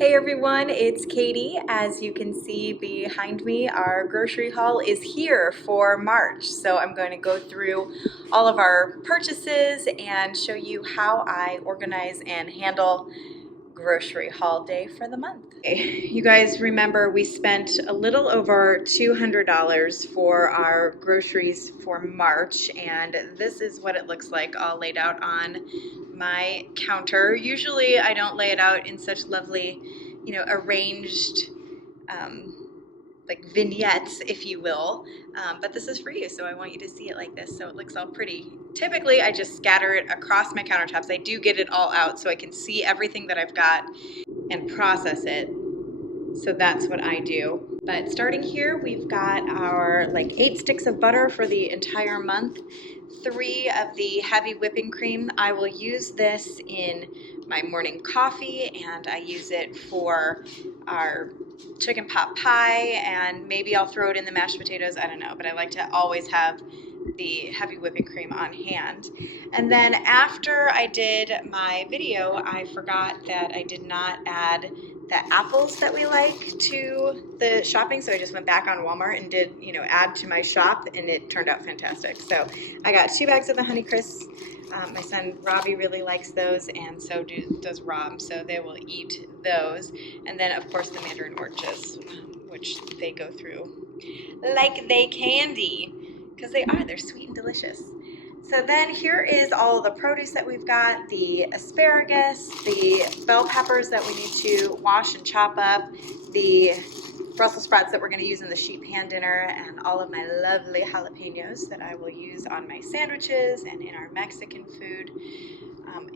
Hey everyone, it's Katie. As you can see behind me, our grocery haul is here for March. So I'm going to go through all of our purchases and show you how I organize and handle grocery haul day for the month. You guys remember we spent a little over $200 for our groceries for March, and this is what it looks like all laid out on my counter. Usually I don't lay it out in such lovely, arranged like vignettes, if you will, but this is for you, so I want you to see it like this so it looks all pretty. Typically I just scatter it across my countertops. I do get it all out so I can see everything that I've got and process it. So that's what I do. But starting here, we've got our 8 sticks of butter for the entire month, 3 of the heavy whipping cream. I will use this in my morning coffee, and I use it for our chicken pot pie, and maybe I'll throw it in the mashed potatoes, I don't know, but I like to always have the heavy whipping cream on hand. And then after I did my video, I forgot that I did not add the apples that we like to the shopping, so I just went back on Walmart and did, add to my shop, and it turned out fantastic. So I got 2 bags of the Honeycrisp. My son Robbie really likes those, and so does Rob, so they will eat those. And then of course the mandarin oranges, which they go through like they candy, because they're sweet and delicious. So then here is all of the produce that we've got: the asparagus, the bell peppers that we need to wash and chop up, the Brussels sprouts that we're going to use in the sheet pan dinner, and all of my lovely jalapenos that I will use on my sandwiches and in our Mexican food,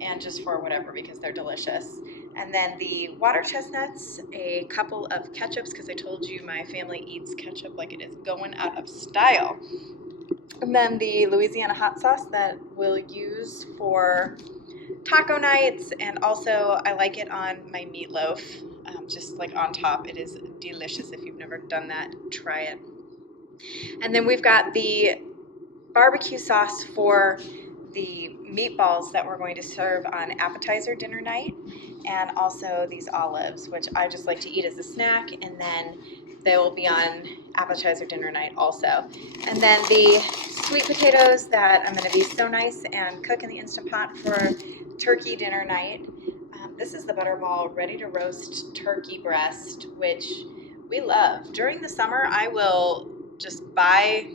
and just for whatever, because they're delicious. And then the water chestnuts, a couple of ketchups, because I told you my family eats ketchup like it is going out of style. And then the Louisiana hot sauce that we'll use for taco nights, and also I like it on my meatloaf, just like on top. It is delicious. If you've never done that, try it. And then we've got the barbecue sauce for the meatballs that we're going to serve on appetizer dinner night, and also these olives, which I just like to eat as a snack, and then they will be on appetizer dinner night also. And then the sweet potatoes that I'm going to be so nice and cook in the Instant Pot for turkey dinner night. This is the Butterball ready to roast turkey breast, which we love. During the summer, I will just buy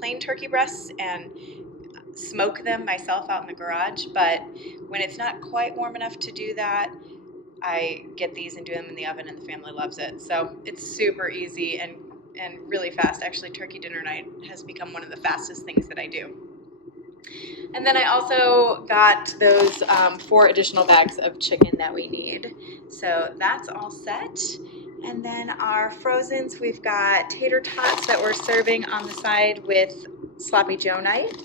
plain turkey breasts and smoke them myself out in the garage, but when it's not quite warm enough to do that, I get these and do them in the oven, and the family loves it. So it's super easy and really fast. Actually, turkey dinner night has become one of the fastest things that I do. And then I also got those 4 additional bags of chicken that we need. So that's all set. And then our frozens, we've got tater tots that we're serving on the side with Sloppy Joe night.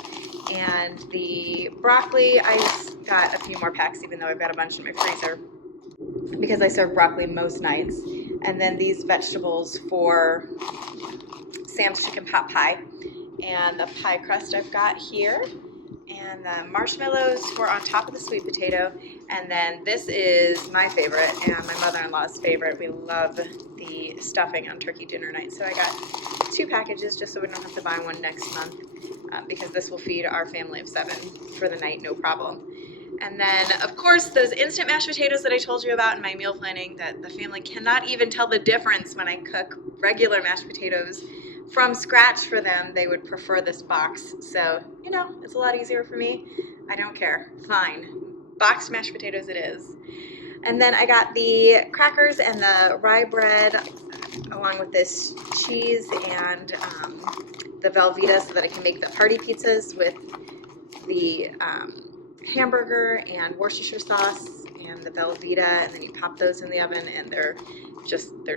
And the broccoli, I got a few more packs, even though I've got a bunch in my freezer, because I serve broccoli most nights. And then these vegetables for Sam's chicken pot pie, and the pie crust I've got here, and the marshmallows for on top of the sweet potato. And then this is my favorite and my mother-in-law's favorite. We love the stuffing on turkey dinner night, so I got 2 packages just so we don't have to buy one next month, because this will feed our family of 7 for the night, no problem. And then, of course, those instant mashed potatoes that I told you about in my meal planning, that the family cannot even tell the difference when I cook regular mashed potatoes from scratch for them. They would prefer this box. So, it's a lot easier for me. I don't care. Fine. Boxed mashed potatoes it is. And then I got the crackers and the rye bread, along with this cheese and the Velveeta, so that I can make the party pizzas with the hamburger and Worcestershire sauce and the Velveeta, and then you pop those in the oven, and they're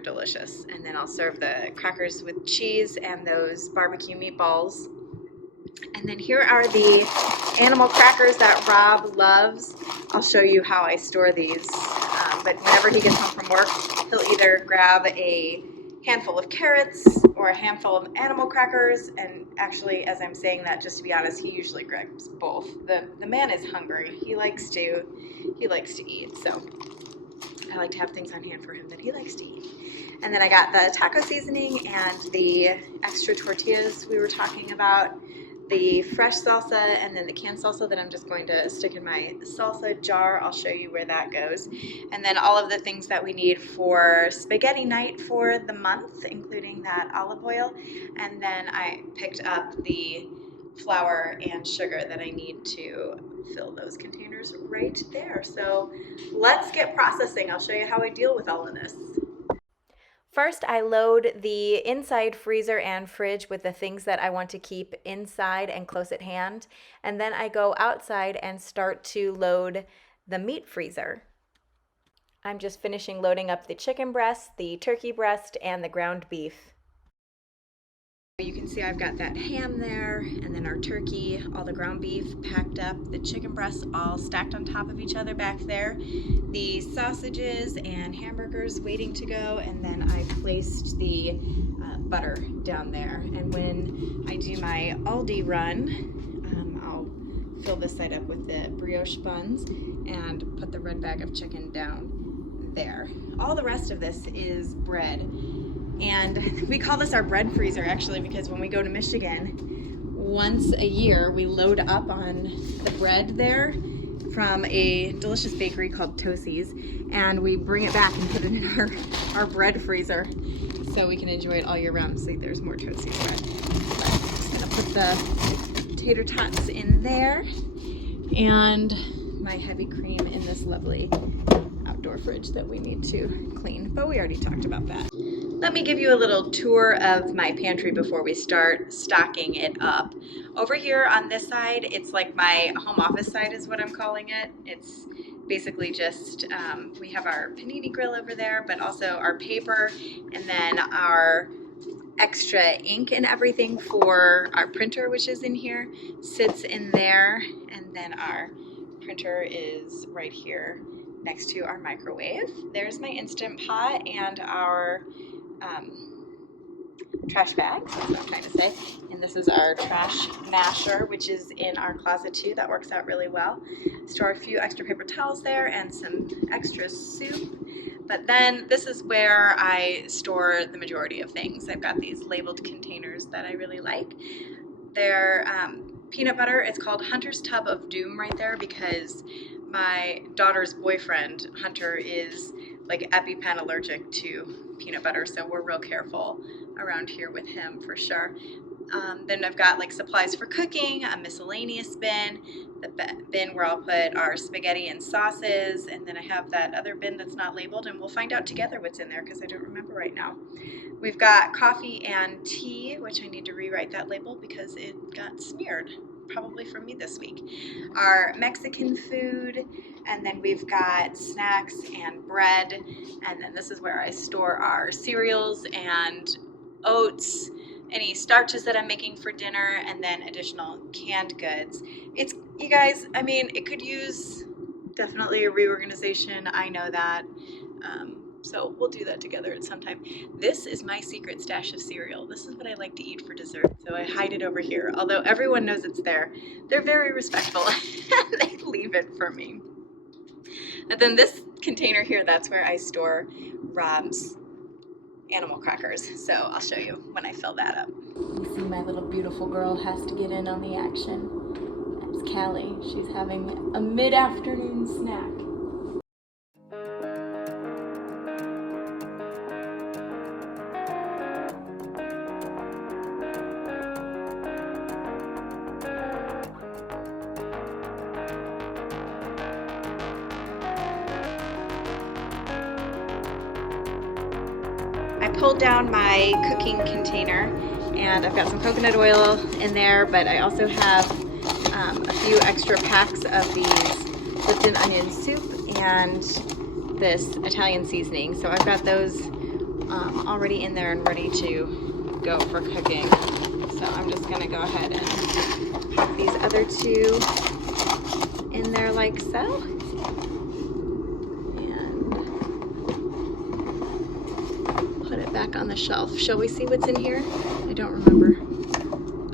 delicious. And then I'll serve the crackers with cheese and those barbecue meatballs. And then here are the animal crackers that Rob loves. I'll show you how I store these, but whenever he gets home from work, he'll either grab a handful of carrots or a handful of animal crackers. And actually, as I'm saying that, just to be honest, he usually grabs both. The man is hungry. He likes to eat. So I like to have things on hand for him that he likes to eat. And then I got the taco seasoning and the extra tortillas we were talking about, the fresh salsa, and then the canned salsa that I'm just going to stick in my salsa jar. I'll show you where that goes. And then all of the things that we need for spaghetti night for the month, including that olive oil. And then I picked up the flour and sugar that I need to fill those containers right there. So let's get processing. I'll show you how I deal with all of this. First, I load the inside freezer and fridge with the things that I want to keep inside and close at hand. And then I go outside and start to load the meat freezer. I'm just finishing loading up the chicken breast, the turkey breast, and the ground beef. You can see I've got that ham there, and then our turkey, all the ground beef packed up, the chicken breasts all stacked on top of each other back there, the sausages and hamburgers waiting to go, and then I placed the butter down there. And when I do my Aldi run, I'll fill this side up with the brioche buns and put the red bag of chicken down there. All the rest of this is bread. And we call this our bread freezer, actually, because when we go to Michigan, once a year we load up on the bread there from a delicious bakery called Tosie's, and we bring it back and put it in our bread freezer so we can enjoy it all year round. See, there's more Tosie's bread. But I'm just gonna put the tater tots in there and my heavy cream in this lovely outdoor fridge that we need to clean, but we already talked about that. Let me give you a little tour of my pantry before we start stocking it up. Over here on this side, it's like my home office side is what I'm calling it. It's basically just, we have our panini grill over there, but also our paper, and then our extra ink and everything for our printer, which is in here, sits in there, and then our printer is right here next to our microwave. There's my Instant Pot and our trash bag, that's what I'm trying to say. And this is our trash masher, which is in our closet too. That works out really well. Store a few extra paper towels there and some extra soup. But then this is where I store the majority of things. I've got these labeled containers that I really like. They're peanut butter. It's called Hunter's Tub of Doom right there because my daughter's boyfriend, Hunter, is like EpiPen allergic to peanut butter, so we're real careful around here with him for sure. Then I've got like supplies for cooking, a miscellaneous bin, the bin where I'll put our spaghetti and sauces, and then I have that other bin that's not labeled, and we'll find out together what's in there because I don't remember right now. We've got coffee and tea, which I need to rewrite that label because it got smeared, probably from me this week. Our Mexican food, and then we've got snacks and bread, and then this is where I store our cereals and oats, any starches that I'm making for dinner, and then additional canned goods. It's, you guys, I mean, it could use definitely a reorganization, I know that. So we'll do that together at some time. This is my secret stash of cereal. This is what I like to eat for dessert, so I hide it over here. Although everyone knows it's there, they're very respectful and they leave it for me. And then this container here, that's where I store Rob's animal crackers. So I'll show you when I fill that up. You see my little beautiful girl has to get in on the action. That's Callie. She's having a mid-afternoon snack. I pulled down my cooking container and I've got some coconut oil in there, but I also have a few extra packs of these Lipton onion soup and this Italian seasoning. So I've got those already in there and ready to go for cooking. So I'm just gonna go ahead and pop these other two in there like so. Back on the shelf. Shall we see what's in here? I don't remember.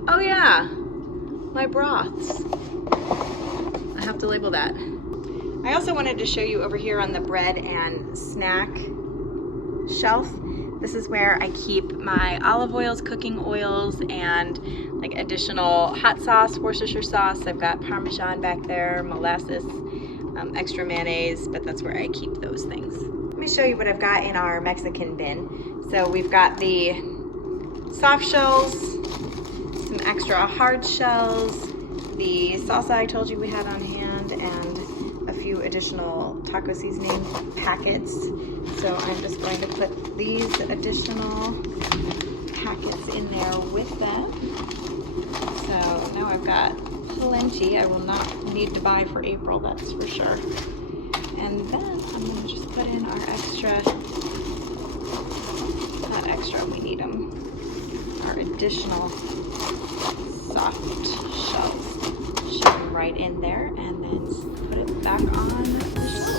Oh yeah, my broths. I have to label that. I also wanted to show you over here on the bread and snack shelf. This is where I keep my olive oils, cooking oils, and like additional hot sauce, Worcestershire sauce. I've got Parmesan back there, molasses, extra mayonnaise, but that's where I keep those things. Let me show you what I've got in our Mexican bin. So we've got the soft shells, some extra hard shells, the salsa I told you we had on hand, and a few additional taco seasoning packets. So I'm just going to put these additional packets in there with them. So now I've got plenty. I will not need to buy for April, that's for sure. And then I'm going to just put in our extra, not extra, we need them, our additional soft shells. Shove them right in there and then put it back on the shelf.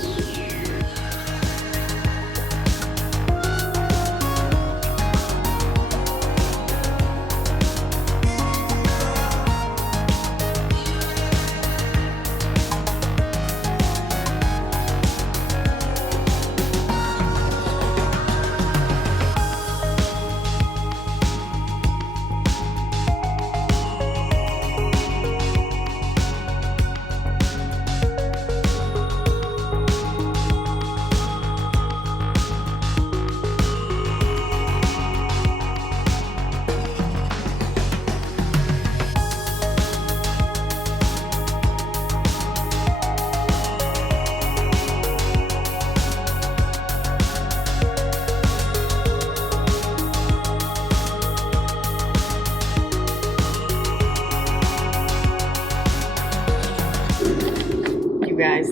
Guys,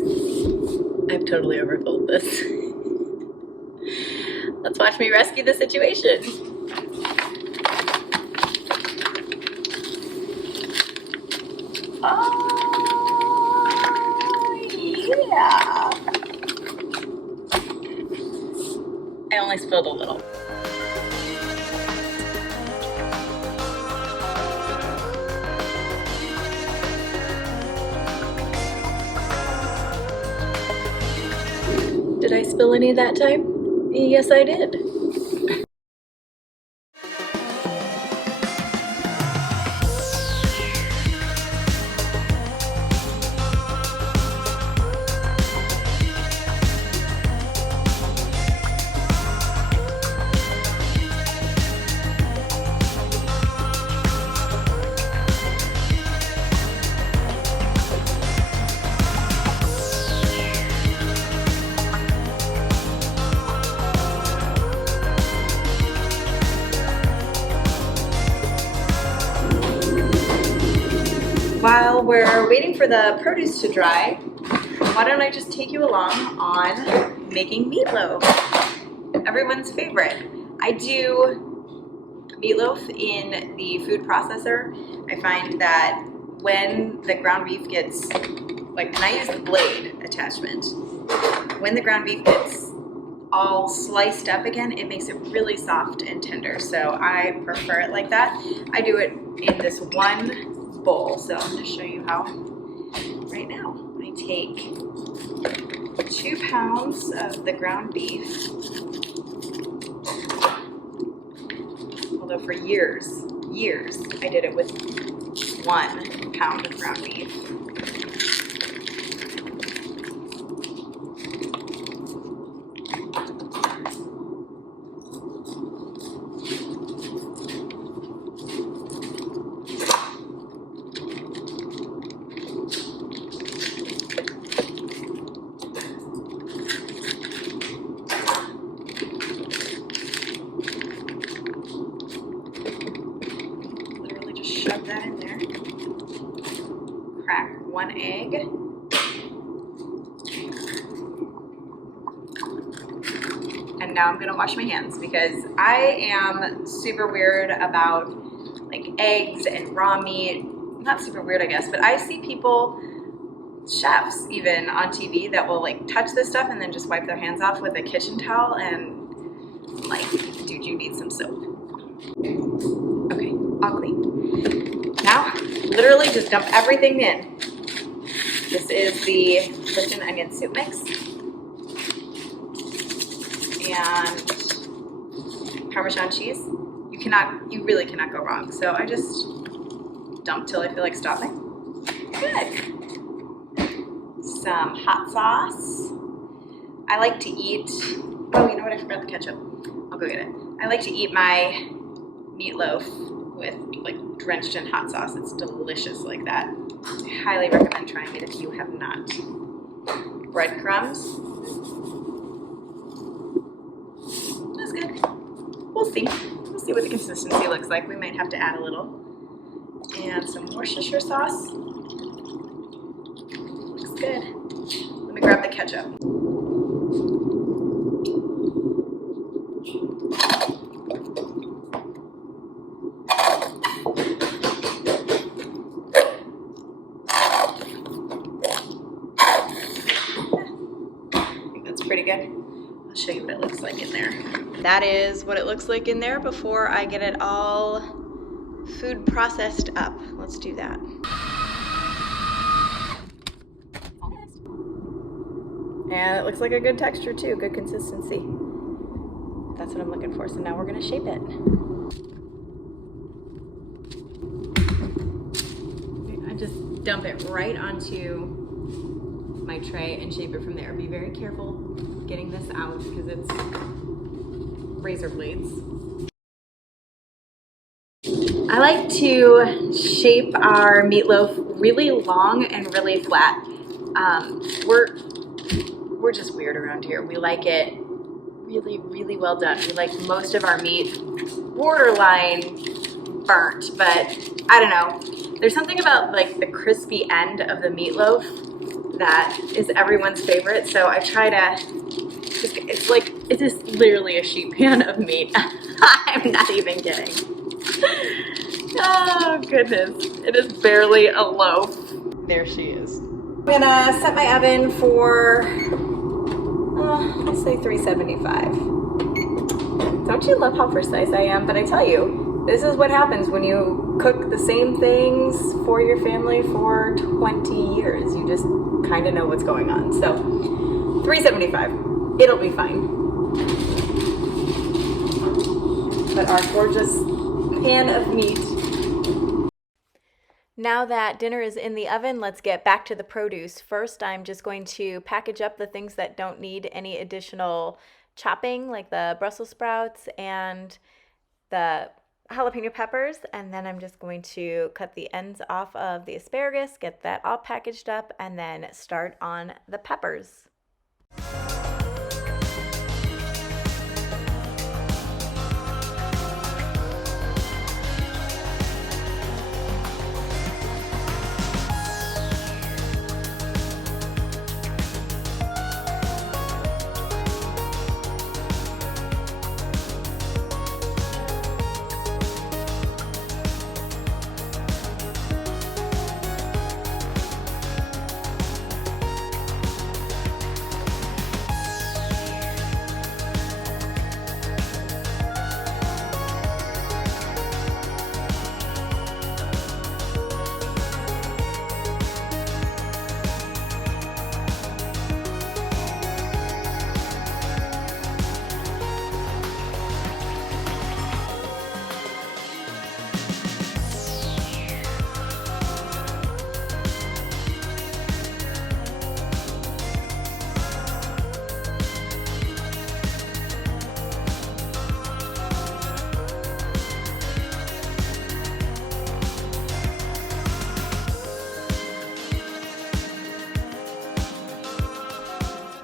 I've totally overfilled this. Let's watch me rescue the situation. Oh, yeah. I only spilled a little. Did I spill any that time? Yes, I did. While we're waiting for the produce to dry, why don't I just take you along on making meatloaf, everyone's favorite. I do meatloaf in the food processor. I find that when the ground beef gets, and I use the blade attachment, when the ground beef gets all sliced up again, it makes it really soft and tender. So I prefer it like that. I do it in this one bowl. So I'm going to show you how right now. I take 2 pounds of the ground beef, although for years, I did it with 1 pound of ground beef. Shove that in there. Crack 1 egg. And now I'm gonna wash my hands because I am super weird about like eggs and raw meat. Not super weird, I guess, but I see people, chefs even on TV, that will like touch this stuff and then just wipe their hands off with a kitchen towel, and like, dude, you need some soap. Okay, all clean. Now, literally just dump everything in. This is the Lipton onion soup mix and Parmesan cheese. You really cannot go wrong. So I just dump till I feel like stopping. Good. Some hot sauce. I like to eat, oh, you know what, I forgot the ketchup. I'll go get it. I like to eat my meatloaf with like drenched in hot sauce. It's delicious like that. I highly recommend trying it if you have not. Breadcrumbs. That's good. We'll see. We'll see what the consistency looks like. We might have to add a little. And some Worcestershire sauce. Looks good. Let me grab the ketchup. Pretty good. I'll show you what it looks like in there. That is what it looks like in there before I get it all food processed up. Let's do that. And it looks like a good texture too, good consistency. That's what I'm looking for. So now we're gonna shape it. I just dump it right onto my tray and shape it from there. Be very careful getting this out because it's razor blades. I like to shape our meatloaf really long and really flat. We're just weird around here. We like it really, really well done. We like most of our meat borderline burnt, but I don't know. There's something about like the crispy end of the meatloaf that is everyone's favorite, so I try to, it's just literally a sheet pan of meat. I'm not even kidding. Oh goodness, it is barely a loaf. There she is. I'm gonna set my oven for, let's say 375. Don't you love how precise I am? But I tell you, this is what happens when you cook the same things for your family for 20 years. You just kind of know what's going on. So 375, it'll be fine. But our gorgeous pan of meat. Now that dinner is in the oven, let's get back to the produce. First, I'm just going to package up the things that don't need any additional chopping, like the Brussels sprouts and the jalapeno peppers, and then I'm just going to cut the ends off of the asparagus, get that all packaged up, and then start on the peppers.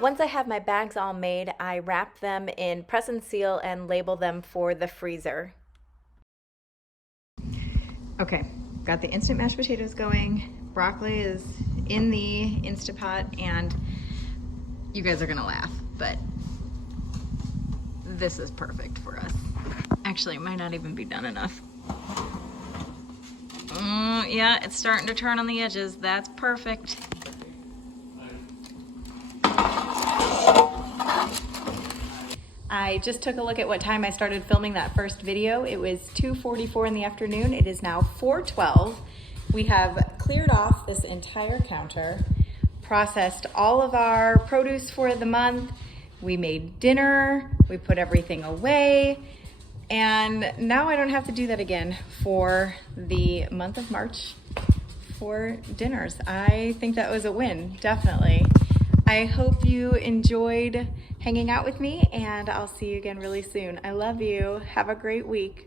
Once I have my bags all made, I wrap them in press and seal and label them for the freezer. Okay, got the instant mashed potatoes going. Broccoli is in the Instapot, and you guys are gonna laugh, but this is perfect for us. Actually, it might not even be done enough. Yeah, it's starting to turn on the edges. That's perfect. I just took a look at what time I started filming that first video. It was 2:44 in the afternoon. It is now 4:12. We have cleared off this entire counter. processed all of our produce for the month. We made dinner, we put everything away, and now I don't have to do that again for the month of March for dinners. I think that was a win, definitely. I hope you enjoyed hanging out with me, and I'll see you again really soon. I love you. Have a great week.